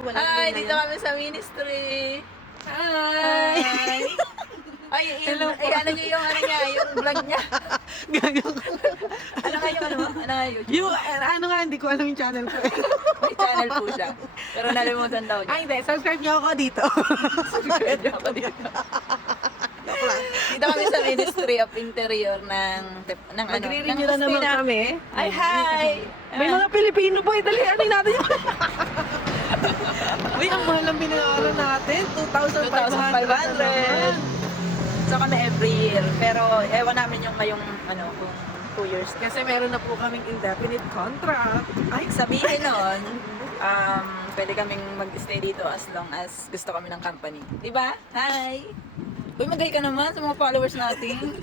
Hi, dito kami sa ministry. Hi! Ay, Hello po. ano niyo yung ano niya, yung vlog niya. Gagawin. Ano nga yung ano? Ano nga yung Yung, ano nga, hindi ko alam yung channel ko. May channel po siya. Pero nalimutan daw niya. Ay, hindi. Subscribe niyo ako dito. Subscribe niyo ako dito. Dito kami sa Ministry of Interior ng ano, Magre-renew na naman Ospina. kami. Ay, hi! May mga Pilipino po. Dali, ano natin yun? Uy, ang mahal ang binayaran natin. 2,500. 2,500. So kami every year. Pero ewan namin yung ngayong ano, kung 2 years. Kasi meron na po kaming indefinite contract. Ay, sabihin nun, pwede kaming mag-stay dito as long as gusto kami ng company. Diba? Hi! Uy, magay ka naman sa mga followers natin.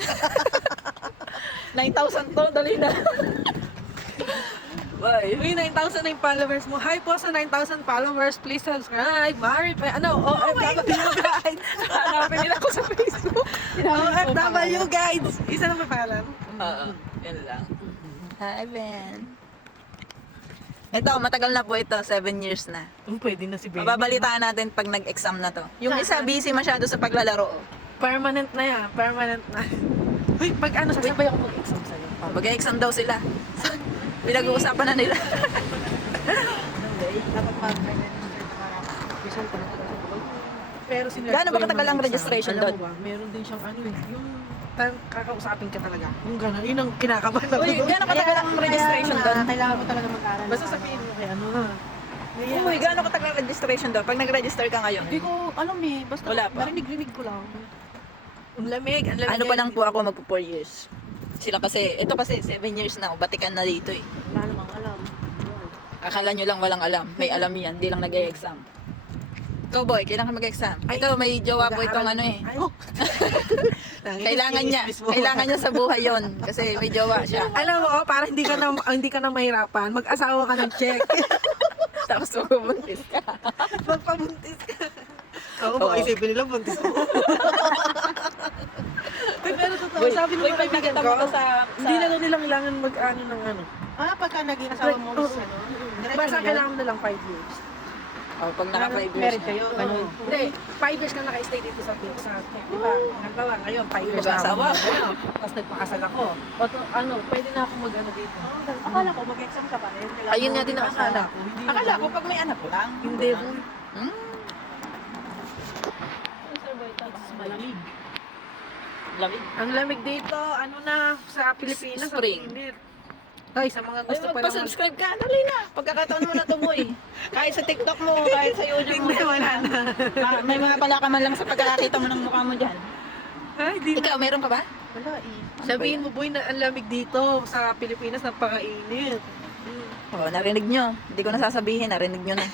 9,000 to, dali na. Bye. Uy, 9,000 na yung followers mo. Hi po sa 9,000 followers. Please subscribe. Mari, OFW guys. Hanapin nila ako sa Facebook. OFW guys. Isa na pa pangalan? Oo, yun lang. Hi, Ben. Ito, matagal na po ito. 7 years na. Pwede na si Baby. Mababalitaan natin pag nag-exam na to. Yung isa busy masyado sa paglalaro. Permanent na yan. Permanent na. Uy, pag ano, sasabay ako mag-exam sa'yo. Oh, mag-exam daw sila. Pinag-uusapan na nila. Dapat mag-permanent result pa na Pero sinerge Gaano ba ko yung katagal ang mga registration exam. doon? Alam mo ba, meron din siyang ano eh. Yung kakausapin ka talaga. Yung gano'n. Yun ang kinakabahan ako. Uy, gano'ng katagal ang registration doon? Kailangan mo talaga mag-aral. Basta sabihin mo kay ano ha. Uy, gano'ng katagal ang registration doon? Pag nag-register ka ngayon? Hindi ko alam eh. Basta Wala pa. narinig-rinig ko lang. Ang lamig, ang lamig. Ano pa lang po ako magpo 4 years. Sila kasi, ito kasi 7 years na, batikan na dito eh. Wala namang alam. Akala nyo lang walang alam. May alam yan, di lang nag-e-exam. Ikaw boy, kailangan mag-exam. Ito, may jowa po itong ano eh. Ay, Kailangan niya sa buhay yon kasi may jowa siya. Alam mo, para hindi ka na mahirapan, mag-asawa ka ng check. Tapos bubuntis ka. Magpabuntis ka. Oo, baka isipin nila buntis ko. Pero totoo, sabi ng mga kaibigan ko, hindi na daw nila kailangan mag-ano ng ano. Pagka naging asawa mo, Oo. diretso Basta na yan? kailangan mo na lang 5 years. Oh, pag naka 5 years Married na. kayo, Oo. ganun. Hindi, 5 years ka naka-stay dito sa di ba? Halimbawa, ngayon, 5 years Mag-asawa. na ako. Tapos nagpakasal ako. O, ano, pwede na ako mag-ano dito. Akala ko mag-exam ka pa rin. Kailangan Ayun mo nga din ang akala ko. Hindi Akala ko pag may anak lang. Hindi. Hmm? malamig. Lamig. Ang lamig dito, ano na, sa Pilipinas, ang Spring. init. Ay, sa mga Ay, gusto pa naman. magpa-subscribe ka. Dali na. Pagkakataon mo na to, boy. Kahit sa TikTok mo, kahit sa YouTube mo. Hindi, wala na. May mga pala ka man lang sa pagkakakita mo ng mukha mo dyan. Ay, di na. Ikaw, meron ka ba? Wala eh. Sabihin mo, boy, na ang lamig dito sa Pilipinas, napakainit. Oo, narinig nyo. Hindi ko na sasabihin, narinig nyo na.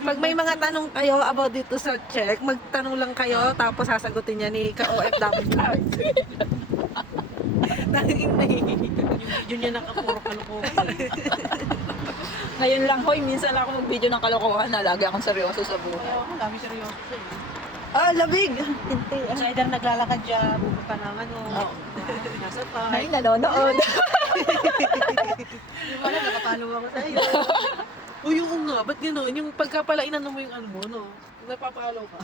Pag may mga tanong kayo about dito sa check, magtanong lang kayo, tapos sasagutin niya ni ka-OFW. Yung video niya nakapuro kalokohan. Ngayon lang, hoy, minsan lang ako mag-video ng kalokohan na lagi akong seryoso sa buhay. Kaya ako, lami seryoso ko eh. Ah, labig! So either naglalakad dyan, pupunta ng ano, Oo. nasa Ay, park. nanonood. Yung wala, nakapalo ako sa'yo. O yung nga, ba't gano'n? Yung pagkapala inano mo yung ano mo, no? Napapalo ka.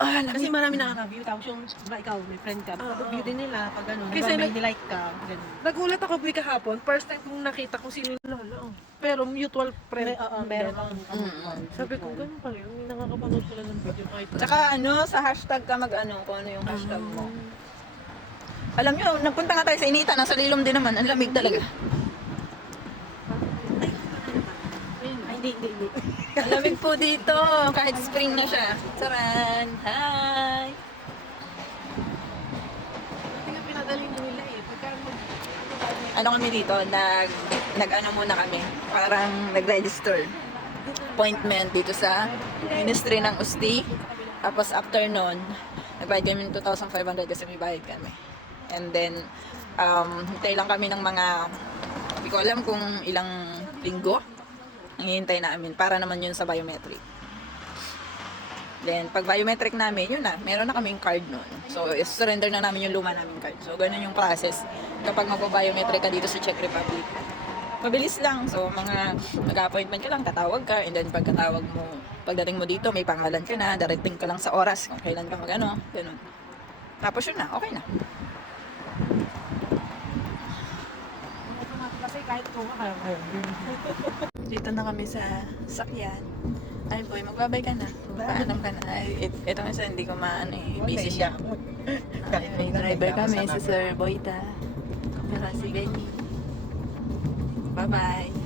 Ah, Kasi labig. marami nakaka-view. Tapos yung, ba ikaw, may friend ka, view din nila pag ano, Kasi diba, may nag- nilike ka, ganun. Nagulat ako boy kahapon, first time kong nakita kung sino yung lolo. Pero mutual friend. Meron kang Sabi ko, ganun pala yun. May nakakapanood sila ng video kahit Tsaka ano, sa hashtag ka mag-ano, kung ano yung hashtag mo. Alam nyo, nagpunta nga tayo sa Inita, nasa Lilom din naman, ang lamig talaga. Ay, hindi. Ang lamig po dito, kahit spring na siya. Charan! Hi! Hindi nga pinadali na nila eh. Pagka Ano kami dito, nag-ano muna kami, parang nag-register. Appointment dito sa Ministry ng Usti. Tapos after nun, nagbayad kami ng 2,500 kasi may bayad kami. And then, hintay lang kami ng mga, hindi ko alam kung ilang linggo ang hihintay namin para naman yun sa biometric. Then, pag biometric namin, yun na, meron na kaming card nun. So, surrender na namin yung luma naming card. So, ganun yung process kapag magpa-biometric ka dito sa Czech Republic. Mabilis lang. So, mag-appointment ka lang, tatawag ka, and then pagkatawag mo, pagdating mo dito, may pangalan ka na, darating ka lang sa oras kung kailan ka mag-ano, ganun. Tapos yun na, okay na. Kasi kahit kung Dito na kami sa sakyan. Ay boy, magbabay ka na. Paalam ka na. Ay, ito isa hindi ko maano eh. Busy siya. Ay, may driver kami, si Sir Boyta. Saka si Benny. Bye-bye.